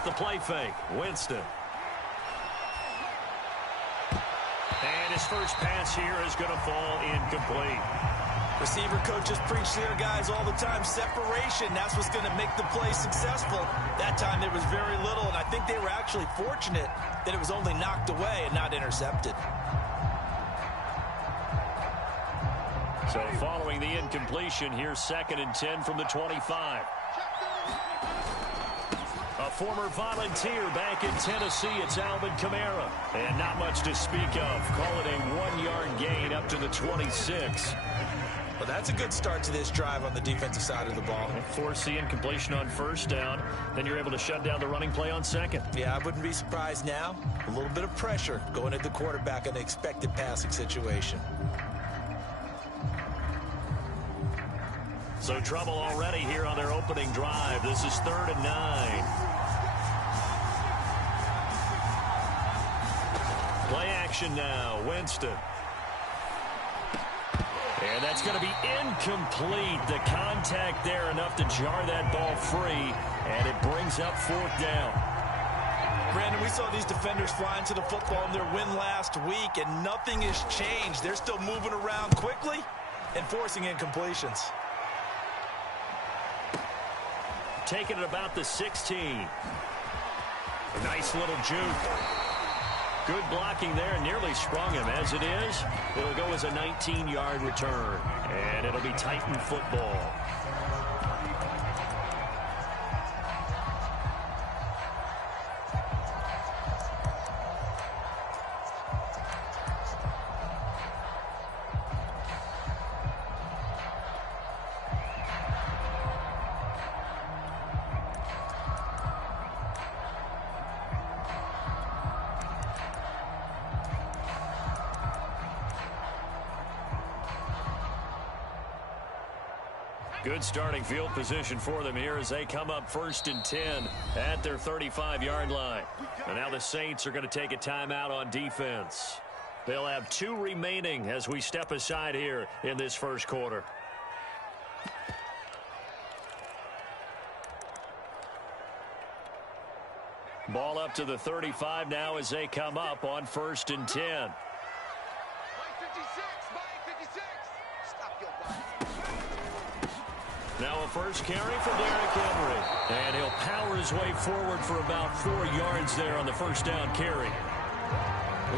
off the play fake. Winston. And his first pass here is going to fall incomplete. Receiver coaches preach to their guys all the time. Separation, that's what's going to make the play successful. That time there was very little, and I think they were actually fortunate that it was only knocked away and not intercepted. So following the incompletion, here's 2nd and 10 from the 25. A former Volunteer back in Tennessee, it's Alvin Kamara. And not much to speak of. Call it a 1-yard gain up to the 26. Well, that's a good start to this drive on the defensive side of the ball. Force the incompletion on 1st down. Then you're able to shut down the running play on 2nd. Yeah, I wouldn't be surprised now. A little bit of pressure going at the quarterback in an expected passing situation. So trouble already here on their opening drive. This is 3rd and 9. Play action now. Winston. And that's going to be incomplete. The contact there enough to jar that ball free. And it brings up 4th down. Brandon, we saw these defenders flying to the football in their win last week, and nothing has changed. They're still moving around quickly and forcing incompletions. Taking it about the 16. A nice little juke. Good blocking there, nearly sprung him. As it is, it'll go as a 19-yard return. And it'll be Titan football. Good starting field position for them here as they come up 1st and 10 at their 35-yard line. And now the Saints are going to take a timeout on defense. They'll have 2 remaining as we step aside here in this first quarter. Ball up to the 35 now as they come up on 1st and 10. Now a first carry for Derrick Henry. And he'll power his way forward for about 4 yards there on the 1st down carry.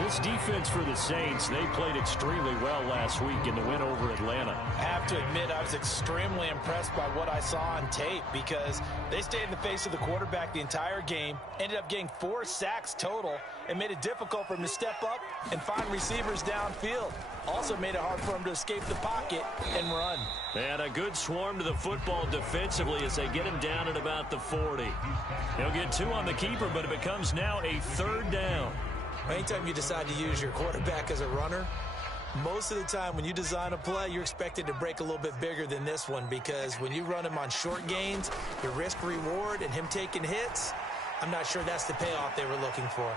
This defense for the Saints, they played extremely well last week in the win over Atlanta. I have to admit, I was extremely impressed by what I saw on tape because they stayed in the face of the quarterback the entire game, ended up getting 4 sacks total, and made it difficult for him to step up and find receivers downfield. Also made it hard for him to escape the pocket and run. And a good swarm to the football defensively as they get him down at about the 40. He'll get 2 on the keeper, but it becomes now a 3rd down. Anytime you decide to use your quarterback as a runner, most of the time when you design a play, you're expected to break a little bit bigger than this one because when you run him on short gains, your risk-reward and him taking hits, I'm not sure that's the payoff they were looking for.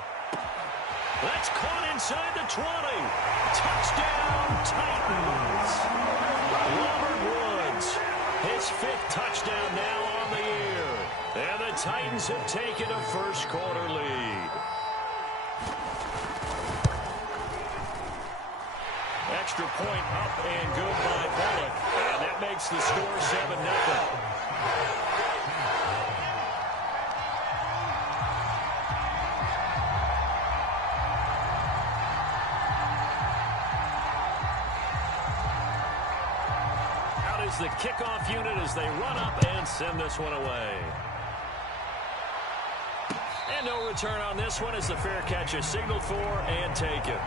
That's caught inside the 20. Touchdown, Titans. Robert Woods, his 5th touchdown now on the year. And the Titans have taken a first quarter lead. Extra point up and good by Bullock. And that makes the score 7-0. Out is the kickoff unit as they run up and send this one away. And no return on this one as the fair catch is signaled for and taken.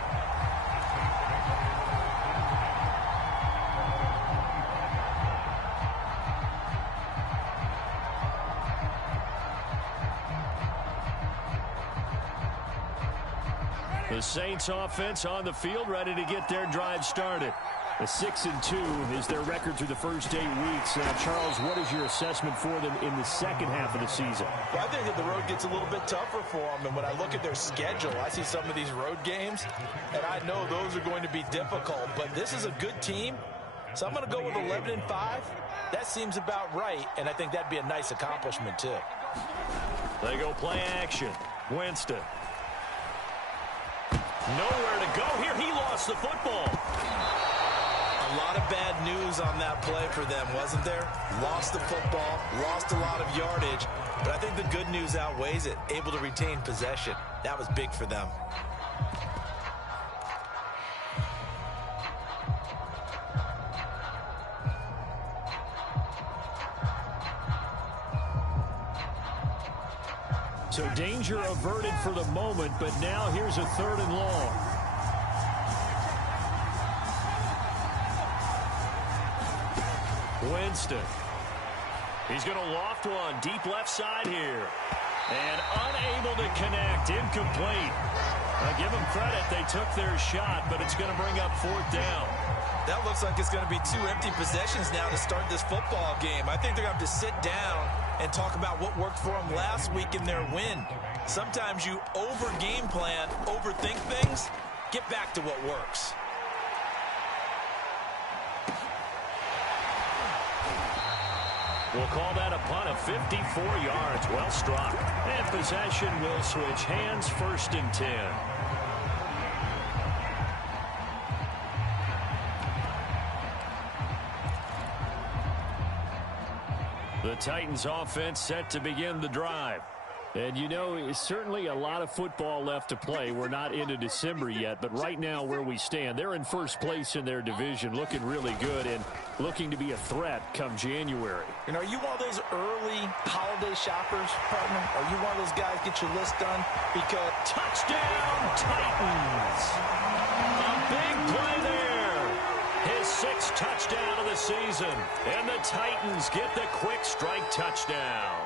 The Saints offense on the field ready to get their drive started. A 6-2 is their record through the first 8 weeks. Charles, what is your assessment for them in the second half of the season? Well, I think that the road gets a little bit tougher for them. And when I look at their schedule, I see some of these road games, and I know those are going to be difficult. But this is a good team, so I'm going to go with 11-5. That seems about right, and I think that'd be a nice accomplishment, too. They go play action. Winston. Nowhere to go here. He lost the football. A lot of bad news on that play for them, wasn't there? Lost the football, lost a lot of yardage, but I think the good news outweighs it. Able to retain possession. That was big for them. So danger averted for the moment, but now here's a 3rd and long. Winston. He's going to loft one deep left side here. And unable to connect. Incomplete. Give them credit. They took their shot, but it's going to bring up 4th down. That looks like it's going to be 2 empty possessions now to start this football game. I think they're going to have to sit down and talk about what worked for them last week in their win. Sometimes you over-game plan, overthink things. Get back to what works. We'll call that a punt of 54 yards. Well struck. And possession will switch hands. 1st and 10. The Titans offense set to begin the drive. And you know, it's certainly a lot of football left to play. We're not into December yet, but right now where we stand, they're in 1st place in their division, looking really good and looking to be a threat come January. You know, are you one of those early holiday shoppers, partner? Are you one of those guys get your list done? Because touchdown Titans! A big play there. His 6th touchdown of the season. And the Titans get the quick strike touchdown.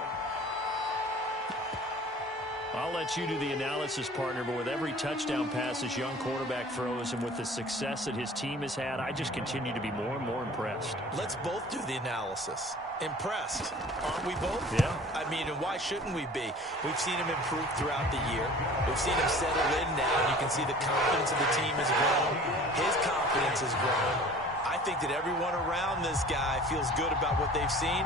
I'll let you do the analysis, partner, but with every touchdown pass this young quarterback throws and with the success that his team has had, I just continue to be more and more impressed. Let's both do the analysis. Impressed. Aren't we both? Yeah. I mean, and why shouldn't we be? We've seen him improve throughout the year. We've seen him settle in now. You can see the confidence of the team has grown. His confidence has grown. I think that everyone around this guy feels good about what they've seen.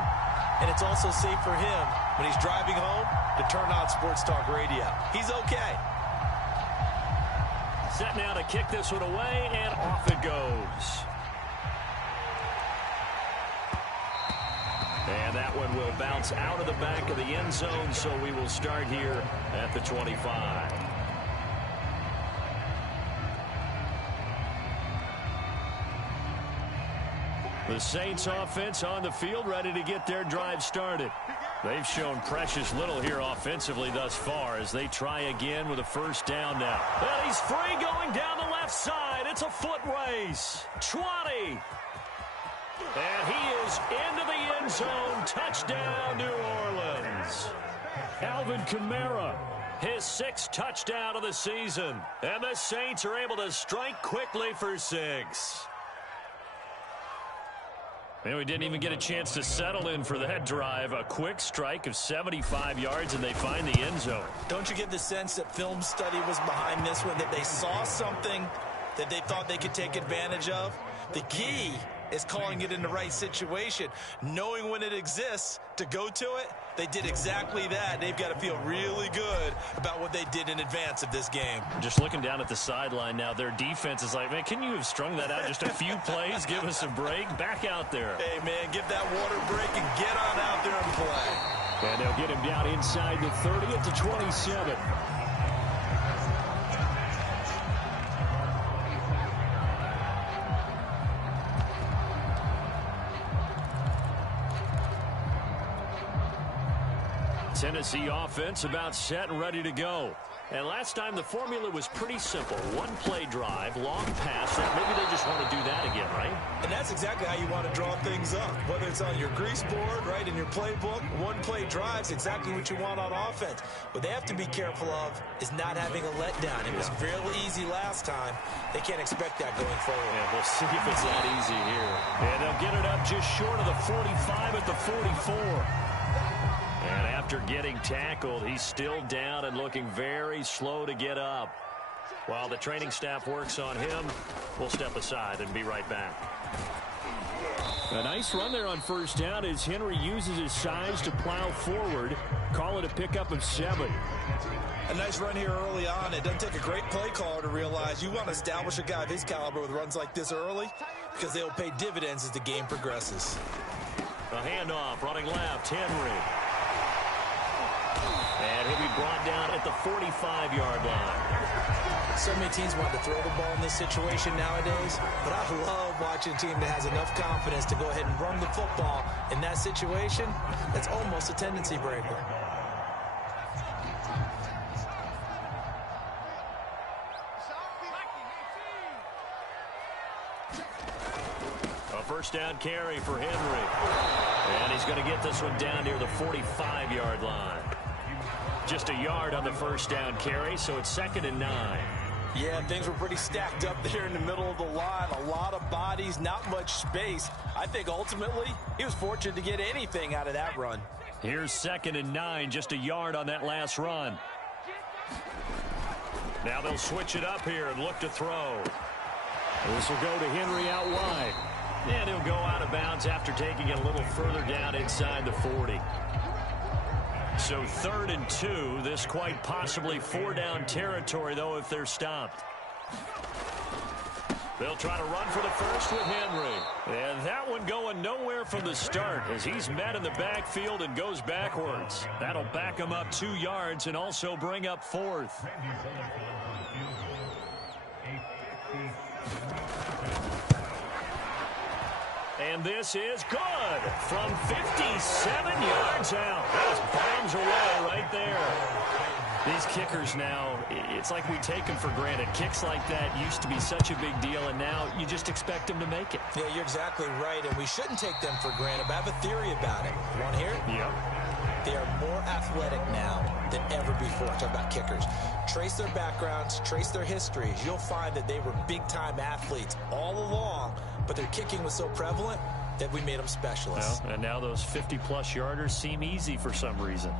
And it's also safe for him when he's driving home to turn on Sports Talk Radio. He's okay. Set now to kick this one away, and off it goes. And that one will bounce out of the back of the end zone, so we will start here at the 25. The Saints offense on the field, ready to get their drive started. They've shown precious little here offensively thus far as they try again with a 1st down now. And he's free going down the left side. It's a foot race. 20. And he is into the end zone. Touchdown, New Orleans. Alvin Kamara, his 6th touchdown of the season. And the Saints are able to strike quickly for 6. And we didn't even get a chance to settle in for that drive. A quick strike of 75 yards, and they find the end zone. Don't you get the sense that film study was behind this one, that they saw something that they thought they could take advantage of? The key is calling it in the right situation, knowing when it exists to go to it. They did exactly that. They've got to feel really good about what they did in advance of this game. Just looking down at the sideline now, their defense is like, man, can you have strung that out just a few plays? Give us a break. Back out there. Hey, man, give that water break and get on out there and play. And they'll get him down inside the 30 at the 27. Tennessee offense about set and ready to go. And last time the formula was pretty simple. One play drive, long pass. Maybe they just want to do that again, right? And that's exactly how you want to draw things up. Whether it's on your grease board, right, in your playbook, one play drive's exactly what you want on offense. What they have to be careful of is not having a letdown. It was real easy last time. They can't expect that going forward. Yeah, we'll see if it's that easy here. And they'll get it up just short of the 45 at the 44. And after getting tackled, he's still down and looking very slow to get up. While the training staff works on him, we'll step aside and be right back. A nice run there on first down as Henry uses his size to plow forward. Call it a pickup of 7. A nice run here early on. It doesn't take a great play caller to realize you want to establish a guy of his caliber with runs like this early because they'll pay dividends as the game progresses. A handoff running left, Henry. And he'll be brought down at the 45-yard line. So many teams want to throw the ball in this situation nowadays, but I love watching a team that has enough confidence to go ahead and run the football in that situation. That's almost a tendency breaker. A first down carry for Henry. And he's going to get this one down near the 45-yard line. Just a yard on the first down carry, so it's 2nd and 9. Yeah, things were pretty stacked up there in the middle of the line. A lot of bodies, not much space. I think ultimately he was fortunate to get anything out of that run. Here's 2nd and 9, just a yard on that last run. Now they'll switch it up here and look to throw. This will go to Henry out wide. And he'll go out of bounds after taking it a little further down inside the 40. So 3rd and 2, this quite possibly 4-down territory, though, if they're stopped. They'll try to run for the first with Henry. And that one going nowhere from the start as he's met in the backfield and goes backwards. That'll back him up 2 yards and also bring up 4th. And this is good from 57 yards out. That was bombs away right there. These kickers now, it's like we take them for granted. Kicks like that used to be such a big deal, and now you just expect them to make it. Yeah, you're exactly right, and we shouldn't take them for granted. But I have a theory about it. You want to hear it? Yep. They are more athletic now than ever before. Talk about kickers. Trace their backgrounds, trace their histories. You'll find that they were big-time athletes all along, but their kicking was so prevalent that we made them specialists. Well, and now those 50-plus yarders seem easy for some reason.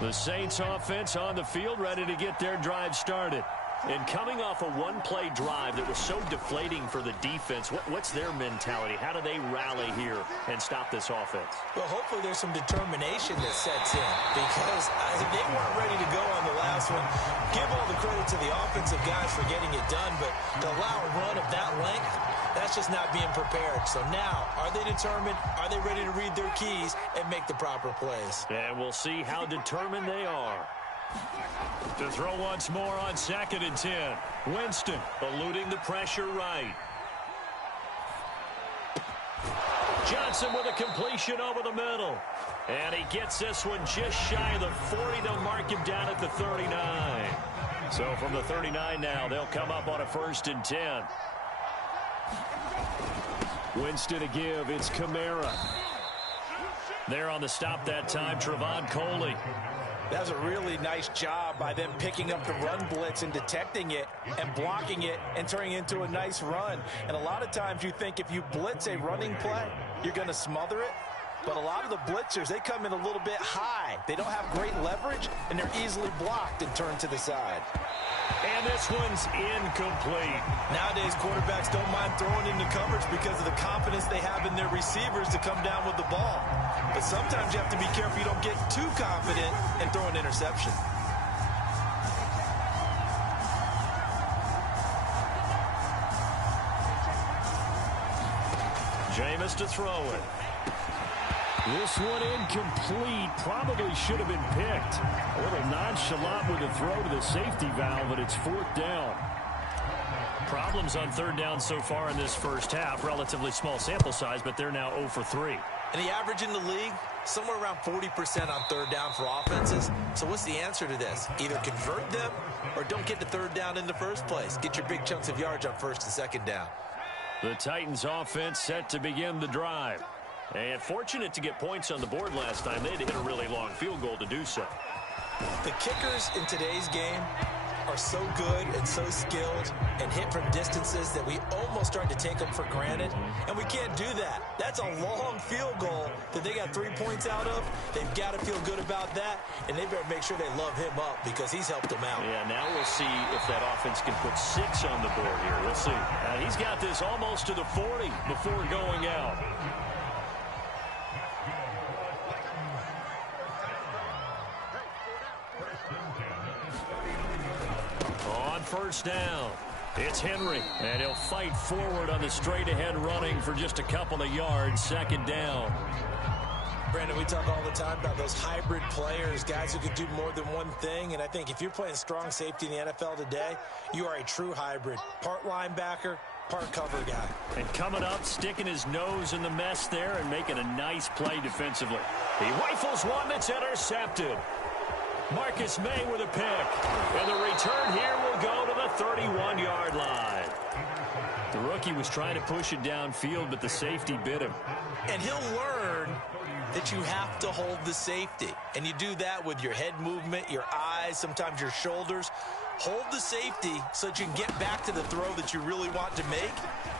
The Saints offense on the field, ready to get their drive started. And coming off a one-play drive that was so deflating for the defense, what's their mentality? How do they rally here and stop this offense? Well, hopefully there's some determination that sets in because they weren't ready to go on the last one. Give all the credit to the offensive guys for getting it done, but to allow a run of that length, that's just not being prepared. So now, are they determined? Are they ready to read their keys and make the proper plays? And we'll see how determined they are. To throw once more on 2nd and 10. Winston eluding the pressure right. Johnson with a completion over the middle. And he gets this one just shy of the 40. They'll mark him down at the 39. So from the 39 now, they'll come up on a 1st and 10. Winston to give. It's Kamara. There on the stop that time, Trevon Coley. That was a really nice job by them picking up the run blitz and detecting it and blocking it and turning it into a nice run. And a lot of times you think if you blitz a running play, you're going to smother it. But a lot of the blitzers, they come in a little bit high. They don't have great leverage, and they're easily blocked and turned to the side. And this one's incomplete. Nowadays, quarterbacks don't mind throwing into coverage because of the confidence they have in their receivers to come down with the ball. But sometimes you have to be careful you don't get too confident and throw an interception. Jameis to throw it. This one incomplete. Probably should have been picked. A little nonchalant with the throw to the safety valve, but it's 4th down. Problems on 3rd down so far in this first half. Relatively small sample size, but they're now 0 for 3. And the average in the league, somewhere around 40% on 3rd down for offenses. So what's the answer to this? Either convert them or don't get the 3rd down in the first place. Get your big chunks of yards on 1st and 2nd down. The Titans offense set to begin the drive. And fortunate to get points on the board last time. They had to hit a really long field goal to do so. The kickers in today's game are so good and so skilled and hit from distances that we almost start to take them for granted, and we can't do that. That's a long field goal that they got 3 points out of. They've got to feel good about that, and they better make sure they love him up because he's helped them out. Yeah, now we'll see if that offense can put 6 on the board here. We'll see. He's got this almost to the 40 before going out. On first down, it's Henry, and he'll fight forward on the straight-ahead running for just a couple of yards. Second down. Brandon, we talk all the time about those hybrid players, guys who can do more than one thing, and I think if you're playing strong safety in the NFL today, you are a true hybrid. Part linebacker, part cover guy. And coming up, sticking his nose in the mess there and making a nice play defensively. He rifles one that's intercepted. Marcus May with a pick. And the return here will go to the 31-yard line. The rookie was trying to push it downfield, but the safety bit him. And he'll learn that you have to hold the safety. And you do that with your head movement, your eyes, sometimes your shoulders. Hold the safety so that you can get back to the throw that you really want to make.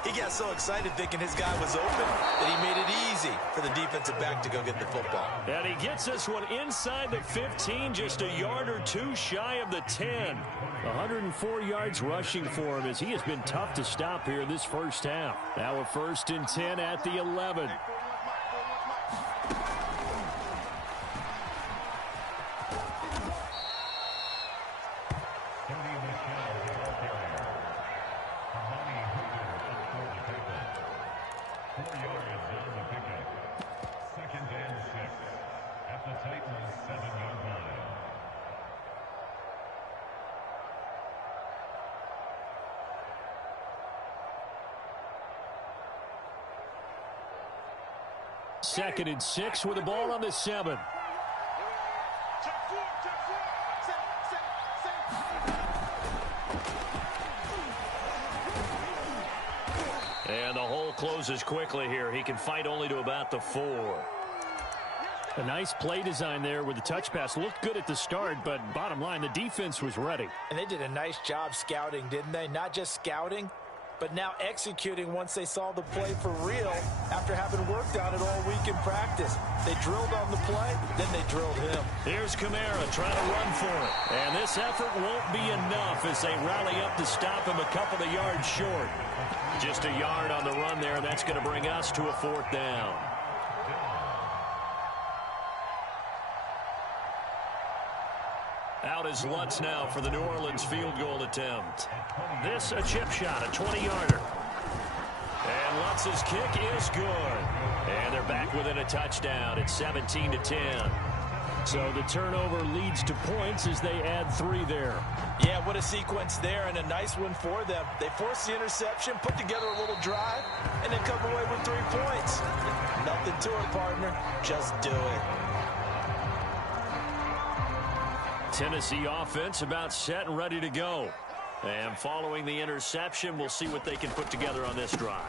He got so excited thinking his guy was open that he made it easy for the defensive back to go get the football. And he gets this one inside the 15, just a yard or two shy of the 10. 104 yards rushing for him as he has been tough to stop here this first half. Now a 1st and 10 at the 11. Second and 6 with the ball on the 7. And the hole closes quickly here. He can fight only to about the 4. A nice play design there with the touch pass. Looked good at the start, but bottom line, the defense was ready. And they did a nice job scouting, didn't they? Not just scouting, but now executing once they saw the play for real after having worked on it all week in practice. They drilled on the play, then they drilled him. Here's Kamara trying to run for it. And this effort won't be enough as they rally up to stop him a couple of yards short. Just a yard on the run there, and that's going to bring us to a 4th down. Out is Lutz now for the New Orleans field goal attempt. This a chip shot, a 20-yarder. And Lutz's kick is good. And they're back within a touchdown. It's 17-10. So the turnover leads to points as they add 3 there. Yeah, what a sequence there, and a nice one for them. They force the interception, put together a little drive, and then come away with 3 points. Nothing to it, partner. Just do it. Tennessee offense about set and ready to go. And following the interception, we'll see what they can put together on this drive.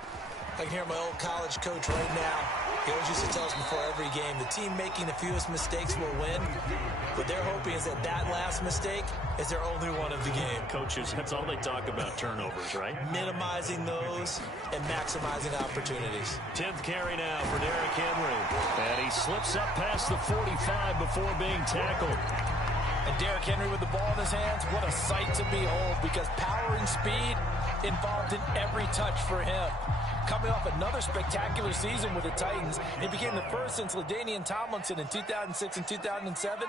I can hear my old college coach right now. He always used to tell us before every game, the team making the fewest mistakes will win. What they're hoping is that that last mistake is their only one of the game. Coaches, that's all they talk about, turnovers, right? Minimizing those and maximizing opportunities. 10th carry now for Derrick Henry. And he slips up past the 45 before being tackled. And Derrick Henry with the ball in his hands, what a sight to behold, because power and speed involved in every touch for him. Coming off another spectacular season with the Titans, he became the first since LaDainian Tomlinson in 2006 and 2007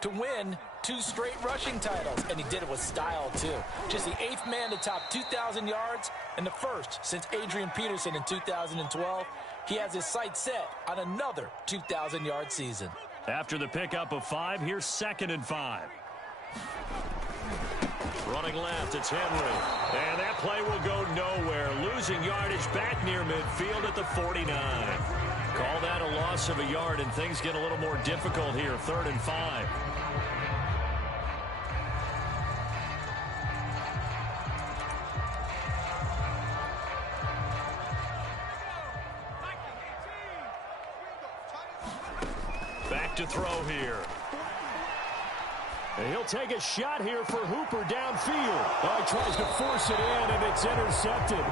to win 2 straight rushing titles. And he did it with style, too. Just the 8th man to top 2,000 yards and the first since Adrian Peterson in 2012. He has his sights set on another 2,000-yard season. After the pickup of 5, here's 2nd and 5. Running left, it's Henry. And that play will go nowhere. Losing yardage back near midfield at the 49. Call that a loss of a yard, and things get a little more difficult here. 3rd and 5. Back to throw here. And he'll take a shot here for Hooper downfield. Oh, he tries to force it in, and it's intercepted.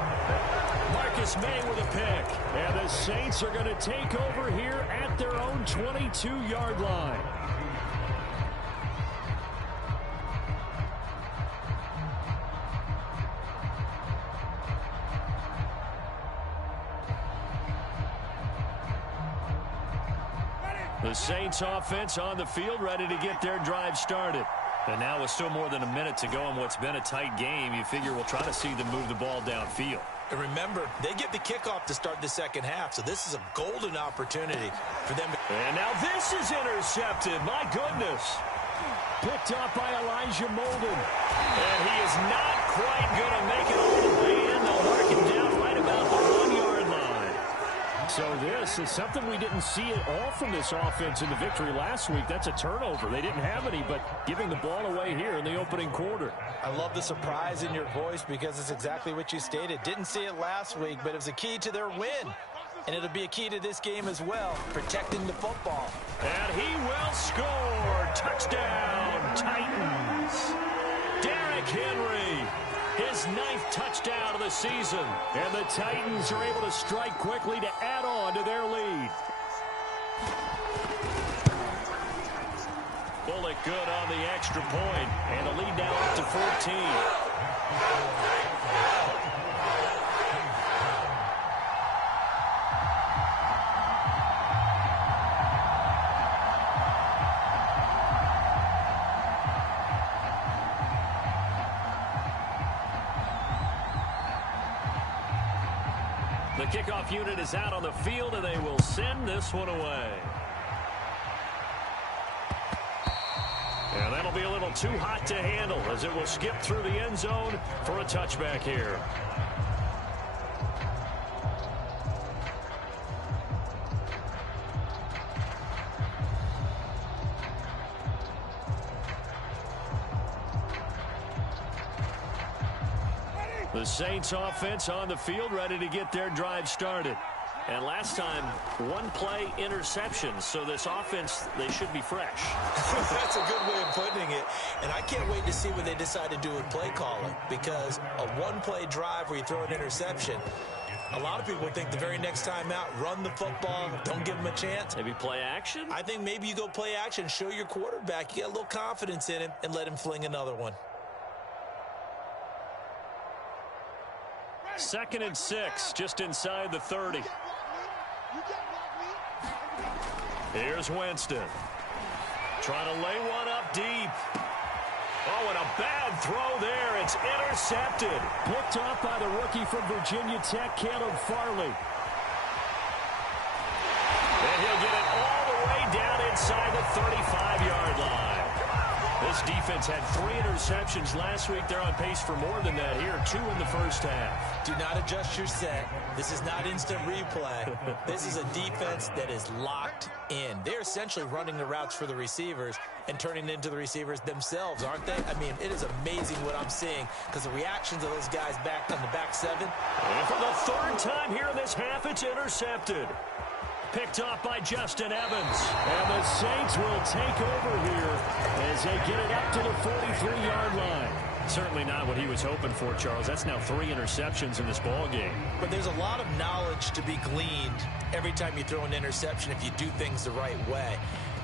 Marcus May with a pick. And the Saints are going to take over here at their own 22-yard line. The Saints offense on the field, ready to get their drive started. And now with still more than a minute to go in what's been a tight game, you figure we'll try to see them move the ball downfield. And remember, they get the kickoff to start the second half, so this is a golden opportunity for them. And now this is intercepted. My goodness. Picked up by Elijah Molden. And he is not quite going to make it all the way in. They'll mark him down right about the 1-yard line. So this is something we didn't see at all from this offense in the victory last week. That's a turnover. They didn't have any, but giving the ball away here in the opening quarter. I love the surprise in your voice because it's exactly what you stated. Didn't see it last week, but it was a key to their win. And it'll be a key to this game as well, protecting the football. And he will score. Touchdown, Titans. Derrick Henry, his 9th touchdown of the season. And the Titans are able to strike quickly to add on to their lead. Bullock good on the extra point, and the lead now up to 14. The kickoff unit is out on the field, and they will send this one away. And that'll be a little too hot to handle as it will skip through the end zone for a touchback here. The Saints offense on the field, ready to get their drive started. And last time, one play interception. So this offense, they should be fresh. That's a good way of putting it. And I can't wait to see what they decide to do with play calling. Because a one-play drive where you throw an interception, a lot of people think the very next time out, run the football, don't give them a chance. Maybe play action? I think maybe you go play action, show your quarterback, you get a little confidence in him, and let him fling another one. 2nd and 6, just inside the 30. Here's Winston. Trying to lay one up deep. Oh, and a bad throw there. It's intercepted. Picked off by the rookie from Virginia Tech, Caleb Farley. And he'll get it all the way down inside the 35-yard line. This defense had 3 interceptions last week. They're on pace for more than that here. 2 in the first half. Do not adjust your set. This is not instant replay. This is a defense that is locked in. They're essentially running the routes for the receivers and turning into the receivers themselves, aren't they? I mean, it is amazing what I'm seeing because the reactions of those guys back on the back 7. And for the 3rd time here in this half, it's intercepted. Picked off by Justin Evans. And the Saints will take over here as they get it up to the 43-yard line. Certainly not what he was hoping for, Charles. That's now 3 interceptions in this ball game. But there's a lot of knowledge to be gleaned every time you throw an interception if you do things the right way.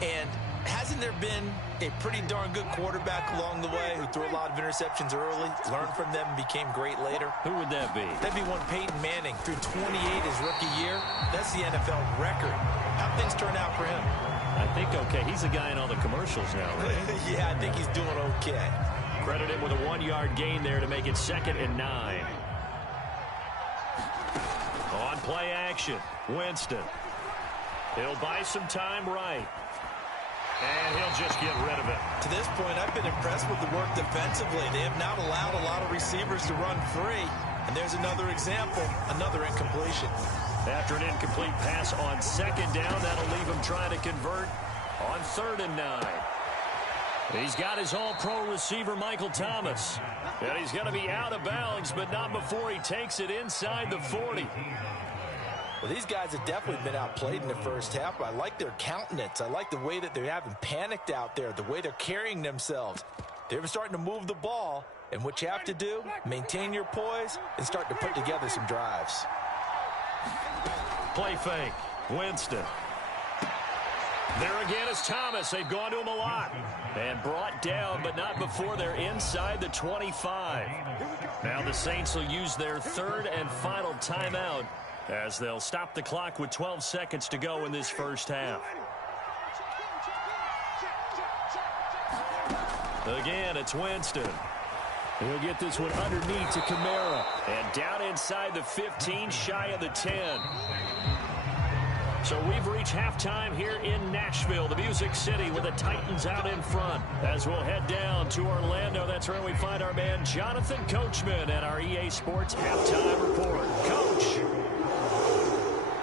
And hasn't there been a pretty darn good quarterback along the way who threw a lot of interceptions early, learned from them, and became great later? Who would that be? That'd be one Peyton Manning. Threw 28 his rookie year. That's the NFL record. How'd things turn out for him? I think okay. He's a guy in all the commercials now, right? Yeah, I think he's doing okay. Credited with a 1-yard gain there to make it 2nd and 9. On play action, Winston. He'll buy some time right. And he'll just get rid of it. To this point, I've been impressed with the work defensively. They have not allowed a lot of receivers to run free. And there's another example, another incompletion. After an incomplete pass on 2nd down, that'll leave him trying to convert on 3rd and 9. He's got his all-pro receiver, Michael Thomas. And he's going to be out of bounds, but not before he takes it inside the 40. Well, these guys have definitely been outplayed in the first half, but I like their countenance. I like the way that they haven't panicked out there, the way they're carrying themselves. They're starting to move the ball, and what you have to do, maintain your poise and start to put together some drives. Play fake. Winston. There again is Thomas. They've gone to him a lot. And brought down, but not before they're inside the 25. Now the Saints will use their third and final timeout as they'll stop the clock with 12 seconds to go in this first half. Again, it's Winston. He'll get this one underneath to Kamara. And down inside the 15, shy of the 10. So we've reached halftime here in Nashville, the Music City, with the Titans out in front. As we'll head down to Orlando, that's where we find our man Jonathan Coachman at our EA Sports Halftime Report. Coach!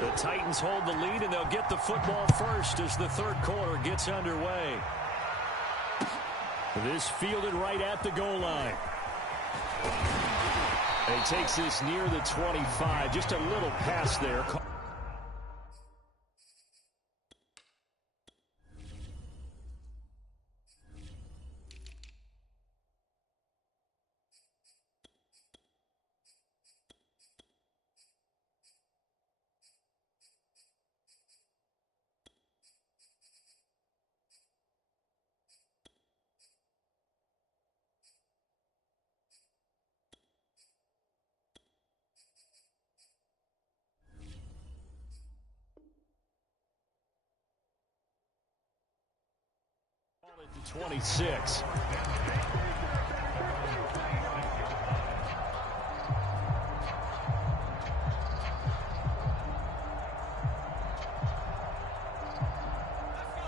The Titans hold the lead, and they'll get the football first as the third quarter gets underway. This fielded right at the goal line. And he takes this near the 25. Just a little pass there. To 26.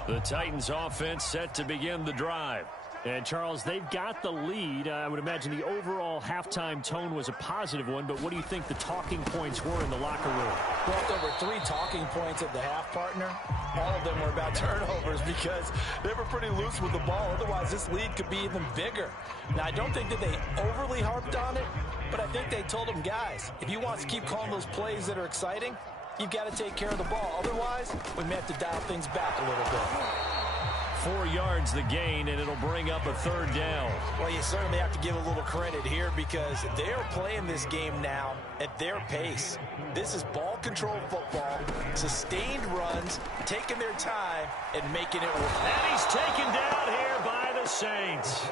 The Titans offense set to begin the drive. And, Charles, they've got the lead. I would imagine the overall halftime tone was a positive one, but what do you think the talking points were in the locker room? Well, there were 3 talking points at the half, partner. All of them were about turnovers because they were pretty loose with the ball. Otherwise, this lead could be even bigger. Now, I don't think that they overly harped on it, but I think they told them, guys, if you want to keep calling those plays that are exciting, you've got to take care of the ball. Otherwise, we may have to dial things back a little bit. 4 yards the gain, and it'll bring up a third down. Well, you certainly have to give a little credit here because they're playing this game now at their pace. This is ball control football, sustained runs, taking their time, and making it work. And he's taken down here by the Saints.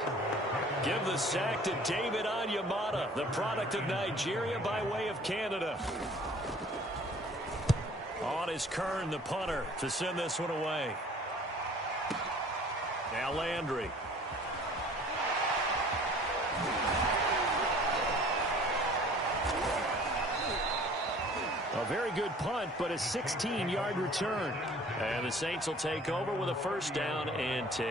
Give the sack to David Onyemata, the product of Nigeria by way of Canada. On is Kern, the punter, to send this one away. Now Landry. A very good punt, but a 16-yard return. And the Saints will take over with a first down and 10.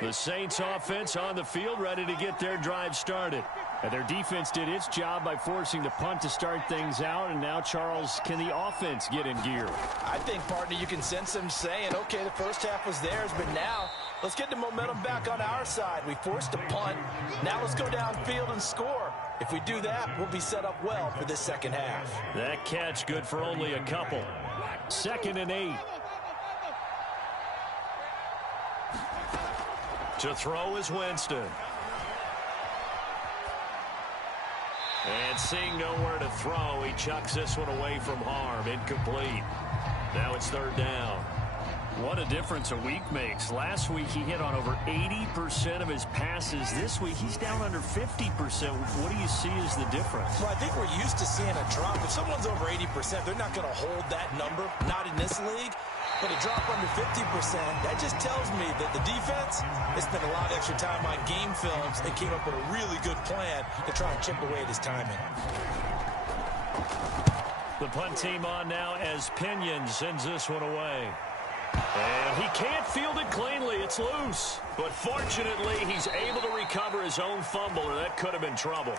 The Saints offense on the field, ready to get their drive started. And their defense did its job by forcing the punt to start things out. And now, Charles, can the offense get in gear? I think, partner, you can sense them saying, okay, the first half was theirs, but now let's get the momentum back on our side. We forced a punt. Now let's go downfield and score. If we do that, we'll be set up well for this second half. That catch good for only a couple. 2nd and 8. To throw is Winston. And seeing nowhere to throw, he chucks this one away from harm. Incomplete. Now it's third down. What a difference a week makes. Last week he hit on over 80% of his passes. This week he's down under 50%. What do you see as the difference? Well, I think we're used to seeing a drop. If someone's over 80%, they're not going to hold that number, not in this league. But a drop under 50%, that just tells me that the defense has spent a lot of extra time on game films and came up with a really good plan to try and chip away at his timing. The punt team on now as Pinion sends this one away. And he can't field it cleanly. It's loose. But fortunately, he's able to recover his own fumble, or that could have been trouble.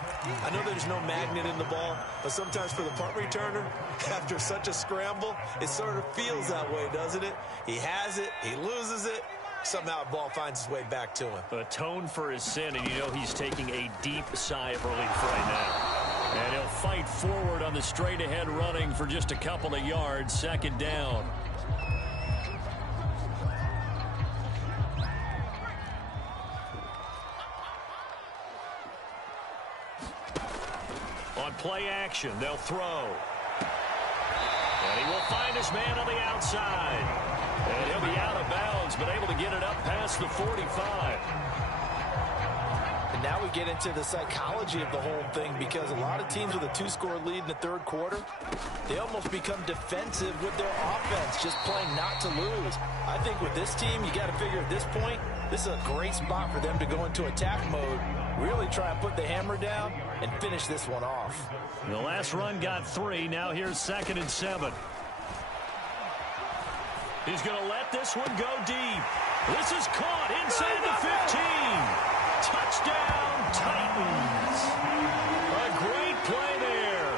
I know there's no magnet in the ball, but sometimes for the punt returner, after such a scramble, it sort of feels that way, doesn't it? He has it, he loses it, somehow the ball finds its way back to him. Atone for his sin, and you know he's taking a deep sigh of relief right now. And he'll fight forward on the straight-ahead running for just a couple of yards. Second down. On play action, they'll throw. And he will find his man on the outside. And he'll be out of bounds, but able to get it up past the 45. And now we get into the psychology of the whole thing, because a lot of teams with a 2-score lead in the third quarter, they almost become defensive with their offense, just playing not to lose. I think with this team, you got to figure at this point, this is a great spot for them to go into attack mode, really try and put the hammer down and finish this one off. The last run got 3. Now here's 2nd and 7. He's going to let this one go deep. This is caught inside the 15. Touchdown, Titans. A great play there.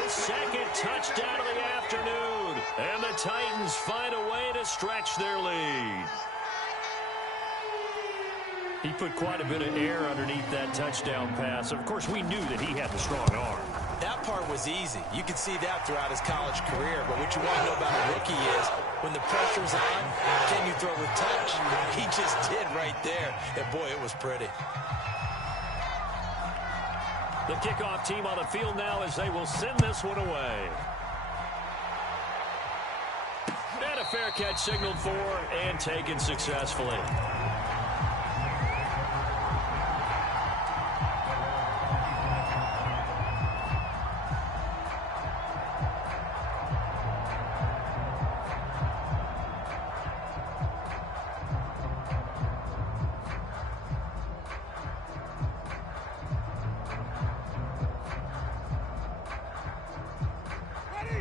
His 2nd touchdown of the afternoon. And the Titans find a way to stretch their lead. He put quite a bit of air underneath that touchdown pass. Of course, we knew that he had the strong arm. That part was easy. You could see that throughout his college career. But what you want to know about a rookie is when the pressure's on, can you throw with touch? He just did right there. And, boy, it was pretty. The kickoff team on the field now as they will send this one away. And a fair catch signaled for and taken successfully.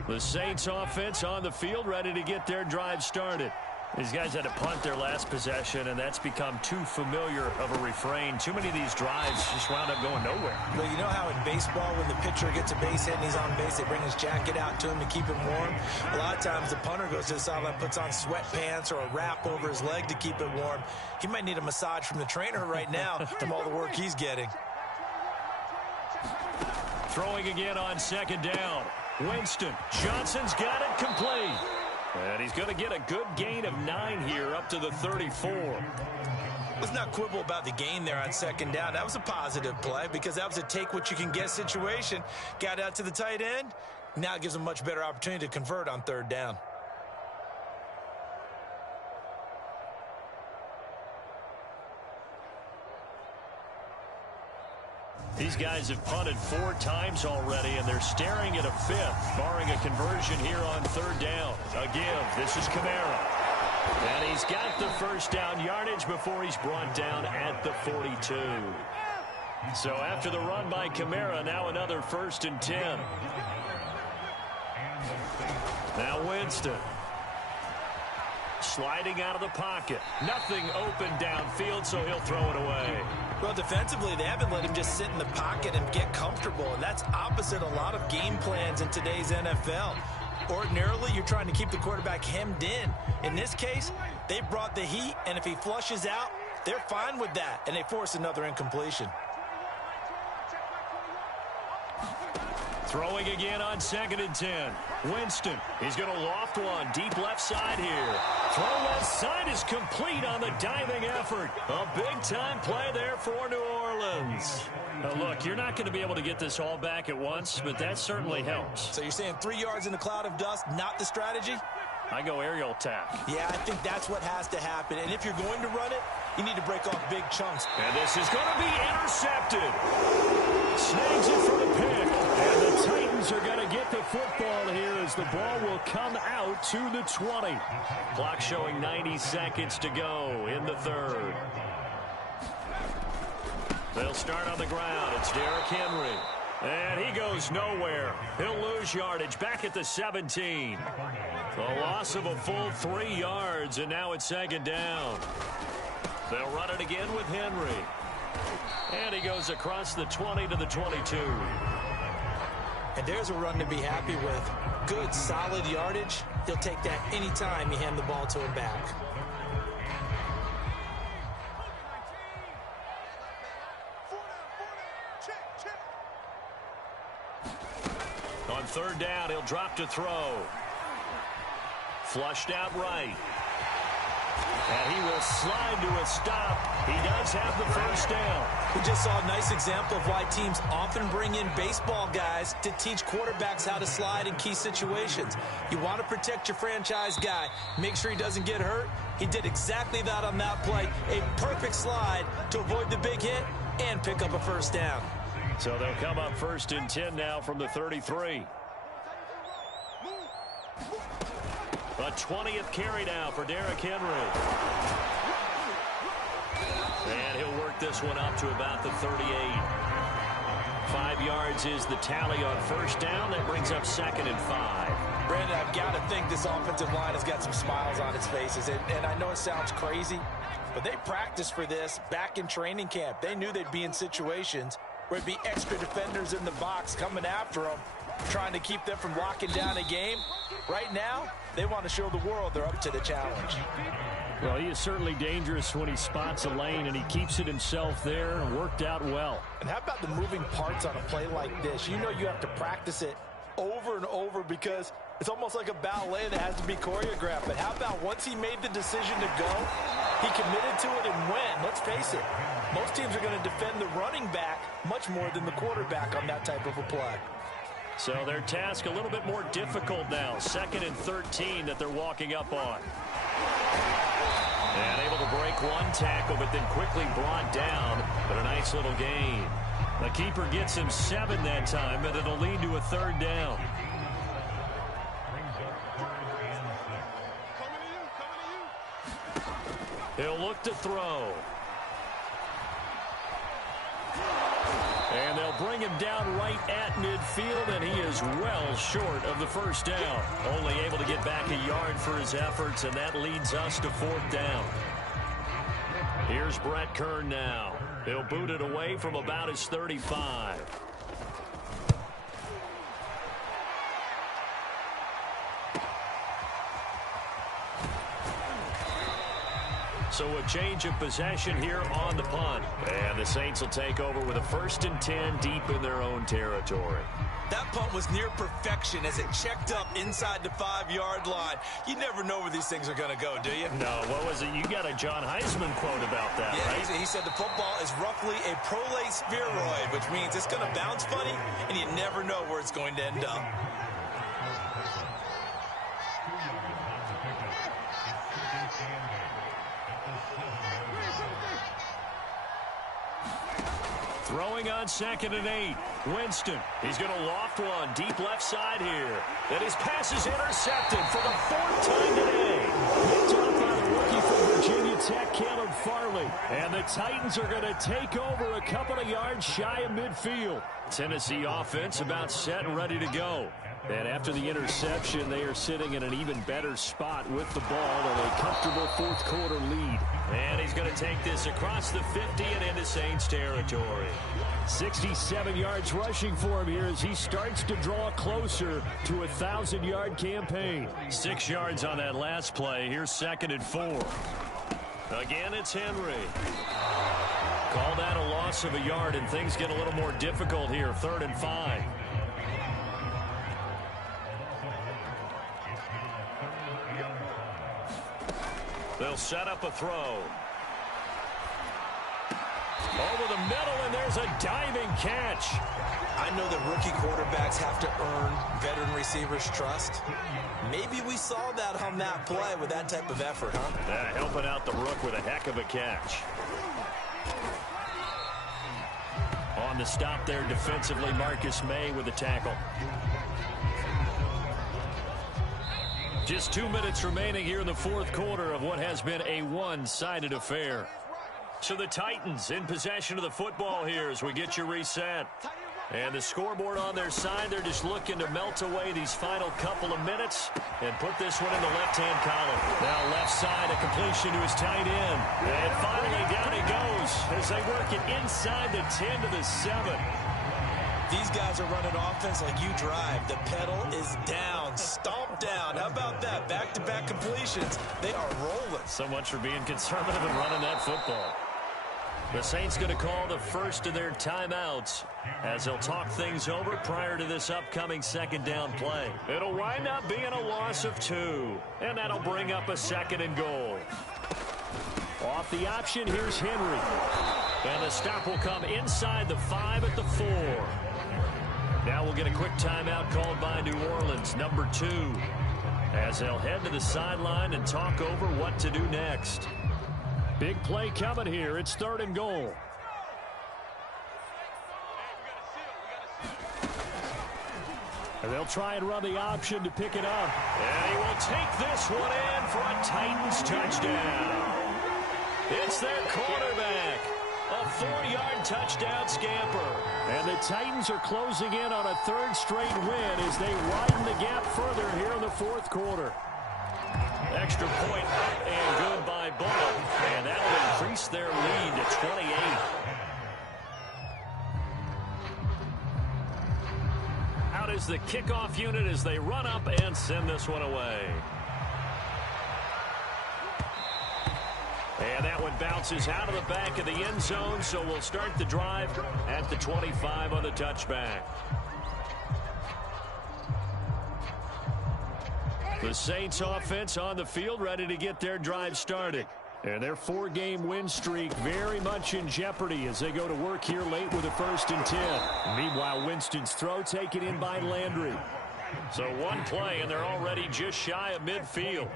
The Saints offense on the field, ready to get their drive started. These guys had to punt their last possession, and that's become too familiar of a refrain. Too many of these drives just wound up going nowhere. Well, you know how in baseball, when the pitcher gets a base hit and he's on base, they bring his jacket out to him to keep him warm? A lot of times the punter goes to the sideline, puts on sweatpants or a wrap over his leg to keep it warm. He might need a massage from the trainer right now from all the work he's getting. Throwing again on 2nd down. Winston. Johnson's got it complete. And he's going to get a good gain of 9 here up to the 34. Let's not quibble about the gain there on 2nd down. That was a positive play because that was a take-what-you-can-get situation. Got out to the tight end. Now it gives him a much better opportunity to convert on 3rd down. These guys have punted 4 times already, and they're staring at a 5th, barring a conversion here on 3rd down. A give. This is Kamara. And he's got the first down yardage before he's brought down at the 42. So after the run by Kamara, now another 1st and 10. Now Winston. Sliding out of the pocket. Nothing open downfield, so he'll throw it away. Well, defensively, they haven't let him just sit in the pocket and get comfortable, and that's opposite a lot of game plans in today's NFL. Ordinarily, you're trying to keep the quarterback hemmed in. In this case, they brought the heat, and if he flushes out, they're fine with that, and they force another incompletion. Throwing again on 2nd and 10. Winston, he's going to loft one deep left side here. Throw left side is complete on the diving effort. A big-time play there for New Orleans. Now look, you're not going to be able to get this all back at once, but that certainly helps. So you're saying 3 yards in a cloud of dust, not the strategy? I go aerial attack. Yeah, I think that's what has to happen. And if you're going to run it, you need to break off big chunks. And this is going to be intercepted. Snags it for the pick. And the Titans are going to get the football here as the ball will come out to the 20. Clock showing 90 seconds to go in the 3rd. They'll start on the ground. It's Derrick Henry. And he goes nowhere. He'll lose yardage back at the 17. A loss of a full 3 yards, and now it's 2nd down. They'll run it again with Henry. And he goes across the 20 to the 22. And there's a run to be happy with. Good, solid yardage. He'll take that anytime you hand the ball to him back. third down, he'll drop to throw. Flushed out right. And he will slide to a stop. He does have the first down. We just saw a nice example of why teams often bring in baseball guys to teach quarterbacks how to slide in key situations. You want to protect your franchise guy. Make sure he doesn't get hurt. He did exactly that on that play. A perfect slide to avoid the big hit and pick up a first down. So they'll come up 1st and 10 now from the 33. A 20th carry now for Derrick Henry. And he'll work this one up to about the 38. 5 yards is the tally on first down. That brings up 2nd and 5. Brandon, I've got to think this offensive line has got some smiles on its faces. And I know it sounds crazy, but they practiced for this back in training camp. They knew they'd be in situations where it'd be extra defenders in the box coming after them, trying to keep them from locking down a game. Right now, they want to show the world they're up to the challenge. Well, he is certainly dangerous when he spots a lane, and he keeps it himself there and worked out well. And how about the moving parts on a play like this? You know you have to practice it over and over because it's almost like a ballet that has to be choreographed. But how about once he made the decision to go, he committed to it and went. Let's face it, most teams are going to defend the running back much more than the quarterback on that type of a play. So their task a little bit more difficult now. 2nd and 13 that they're walking up on. And able to break one tackle, but then quickly brought down. But a nice little gain. The keeper gets him 7 that time, but it'll lead to a 3rd down. He'll look to throw. And they'll bring him down right at midfield, and he is well short of the first down. Only able to get back a yard for his efforts, and that leads us to 4th down. Here's Brett Kern now. He'll boot it away from about his 35. So a change of possession here on the punt. And the Saints will take over with a 1st and 10 deep in their own territory. That punt was near perfection as it checked up inside the 5-yard line. You never know where these things are going to go, do you? No, what was it? You got a John Heisman quote about that, yeah, right? He said the football is roughly a prolate spheroid, which means it's going to bounce funny, and you never know where it's going to end up. Throwing on 2nd and 8. Winston. He's going to loft one deep left side here. And his pass is intercepted for the 4th time today. Picked up by the rookie from Virginia Tech, Caleb Farley. And the Titans are going to take over a couple of yards shy of midfield. Tennessee offense about set and ready to go. And after the interception, they are sitting in an even better spot with the ball and a comfortable 4th quarter lead. And he's going to take this across the 50 and into Saints territory. 67 yards rushing for him here as he starts to draw closer to a 1,000-yard campaign. 6 yards on that last play. Here's 2nd and 4. Again, it's Henry. Call that a loss of a yard, and things get a little more difficult here. 3rd and 5. They'll set up a throw. Over the middle, and there's a diving catch. I know that rookie quarterbacks have to earn veteran receivers' trust. Maybe we saw that on that play with that type of effort, huh? Helping out the rook with a heck of a catch. On the stop there defensively, Marcus May with a tackle. Just 2 minutes remaining here in the 4th quarter of what has been a one-sided affair. So the Titans in possession of the football here as we get you reset. And the scoreboard on their side, they're just looking to melt away these final couple of minutes and put this one in the left-hand column. Now left side, a completion to his tight end. And finally down he goes as they work it inside the 10 to the 7. These guys are running offense like you drive. The pedal is down, stomp down. How about that? Back-to-back completions. They are rolling. So much for being conservative and running that football. The Saints going to call the first of their timeouts as they'll talk things over prior to this upcoming second down play. It'll wind up being a loss of 2, and that'll bring up a 2nd and goal. Off the option, here's Henry. And the stop will come inside the 5 at the 4. Now we'll get a quick timeout called by New Orleans, number 2, as they'll head to the sideline and talk over what to do next. Big play coming here. It's 3rd and goal. And they'll try and run the option to pick it up. And he will take this one in for a Titans touchdown. It's their quarterback. A 4-yard touchdown scamper. And the Titans are closing in on a 3rd straight win as they widen the gap further here in the 4th quarter. Extra point up and good by Bullock. And that'll increase their lead to 28. Out is the kickoff unit as they run up and send this one away. And that one bounces out of the back of the end zone, so we'll start the drive at the 25 on the touchback. The Saints offense on the field ready to get their drive started. And their 4-game win streak very much in jeopardy as they go to work here late with a 1st and 10. Meanwhile, Winston's throw taken in by Landry. So one play, and they're already just shy of midfield.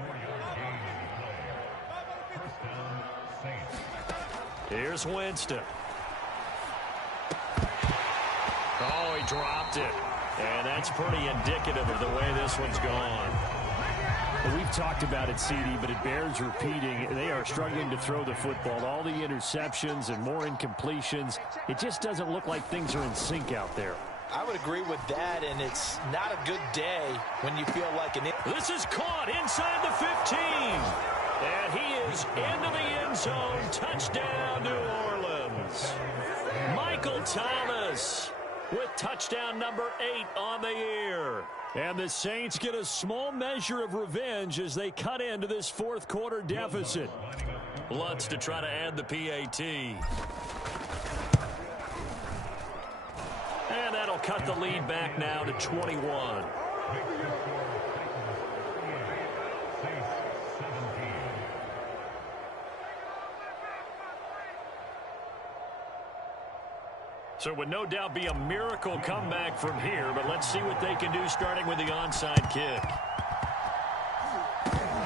Here's Winston. Oh, he dropped it. And that's pretty indicative of the way this one's gone. Well, we've talked about it, CD, but it bears repeating. They are struggling to throw the football. All the interceptions and more incompletions. It just doesn't look like things are in sync out there. I would agree with that, and it's not a good day when you feel like an... This is caught inside the 15. And he is into the end zone. Touchdown, New Orleans. Michael Thomas with touchdown number 8 on the year. And the Saints get a small measure of revenge as they cut into this 4th quarter deficit. Lutz to try to add the PAT. And that'll cut the lead back now to 21. So it would no doubt be a miracle comeback from here, but let's see what they can do starting with the onside kick.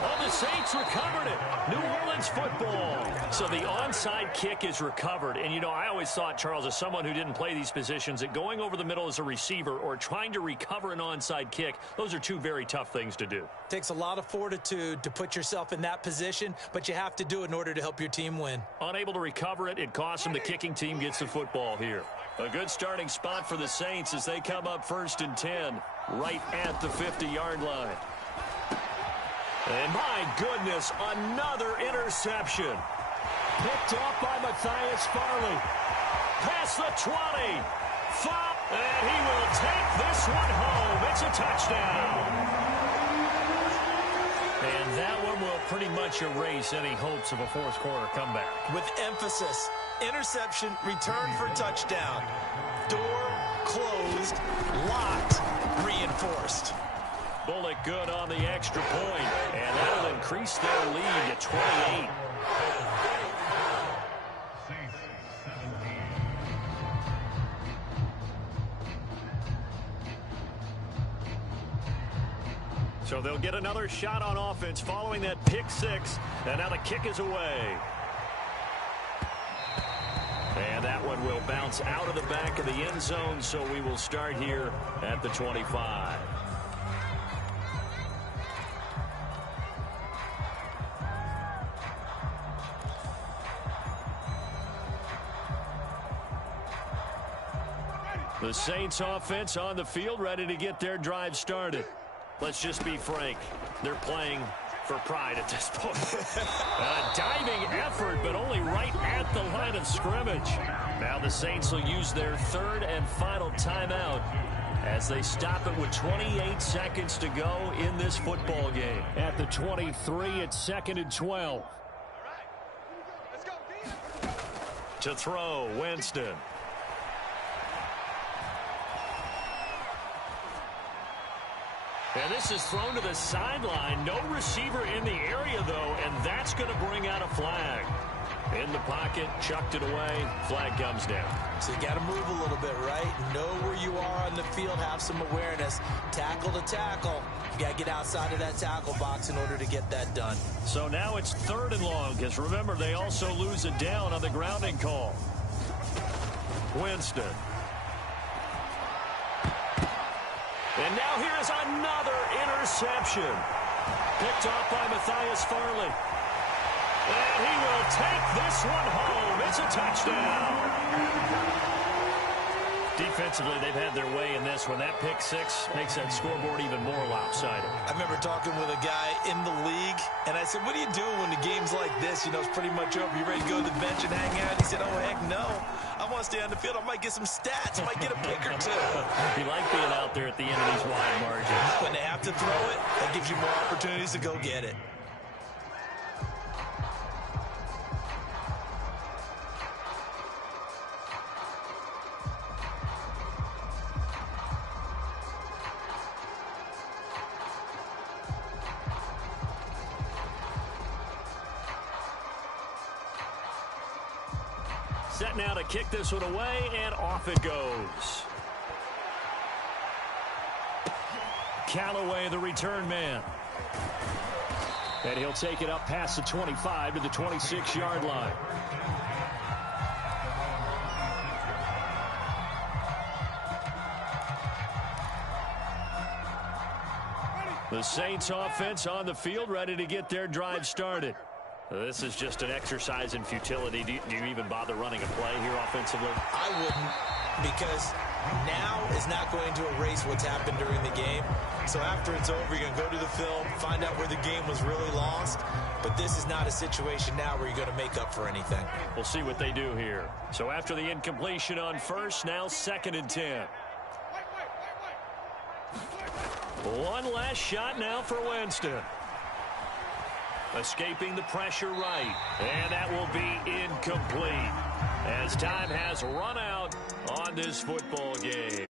Oh, the Saints recovered it. New Orleans football. So the onside kick is recovered. And, you know, I always thought, Charles, as someone who didn't play these positions, that going over the middle as a receiver or trying to recover an onside kick, those are 2 very tough things to do. Takes a lot of fortitude to put yourself in that position, but you have to do it in order to help your team win. Unable to recover it, it costs them. The kicking team gets the football here. A good starting spot for the Saints as they come up 1st and 10, right at the 50-yard line. And my goodness, another interception. Picked up by Matthias Farley. Past the 20. And he will take this one home. It's a touchdown. And that one will pretty much erase any hopes of a 4th quarter comeback. With emphasis, interception, return for touchdown. Door closed, locked, reinforced. Bullock good on the extra point, and that'll increase their lead to 28. So they'll get another shot on offense following that pick 6, and now the kick is away. And that one will bounce out of the back of the end zone, so we will start here at the 25. The Saints offense on the field ready to get their drive started. Let's just be frank. They're playing for pride at this point. A diving effort, but only right at the line of scrimmage. Now the Saints will use their 3rd and final timeout as they stop it with 28 seconds to go in this football game. At the 23, it's 2nd and 12. To throw, Winston. And this is thrown to the sideline. No receiver in the area, though, and that's going to bring out a flag. In the pocket, chucked it away, flag comes down. So you got to move a little bit, right? Know where you are on the field, have some awareness. Tackle to tackle. You got to get outside of that tackle box in order to get that done. So now it's 3rd and long, because remember, they also lose it down on the grounding call. Winston. And now here is another interception. Picked off by Matthias Farley. And he will take this one home. It's a touchdown. Defensively, they've had their way in this one. That pick six makes that scoreboard even more lopsided. I remember talking with a guy in the league, and I said, what do you do when the game's like this? You know, it's pretty much over. You ready to go to the bench and hang out? He said, oh, heck no. I want to stay on the field. I might get some stats. I might get a pick or two. You like being out there at the end of these wide margins. When they have to throw it, that gives you more opportunities to go get it. Set now to kick this one away, and off it goes. Callaway, the return man. And he'll take it up past the 25 to the 26-yard line. The Saints offense on the field, ready to get their drive started. This is just an exercise in futility. Do you even bother running a play here offensively? I wouldn't, because now is not going to erase what's happened during the game. So after it's over, you're going to go to the film, find out where the game was really lost. But this is not a situation now where you're going to make up for anything. We'll see what they do here. So after the incompletion on first, now 2nd and 10. One last shot now for Winston. Escaping the pressure right. And that will be incomplete, as time has run out on this football game.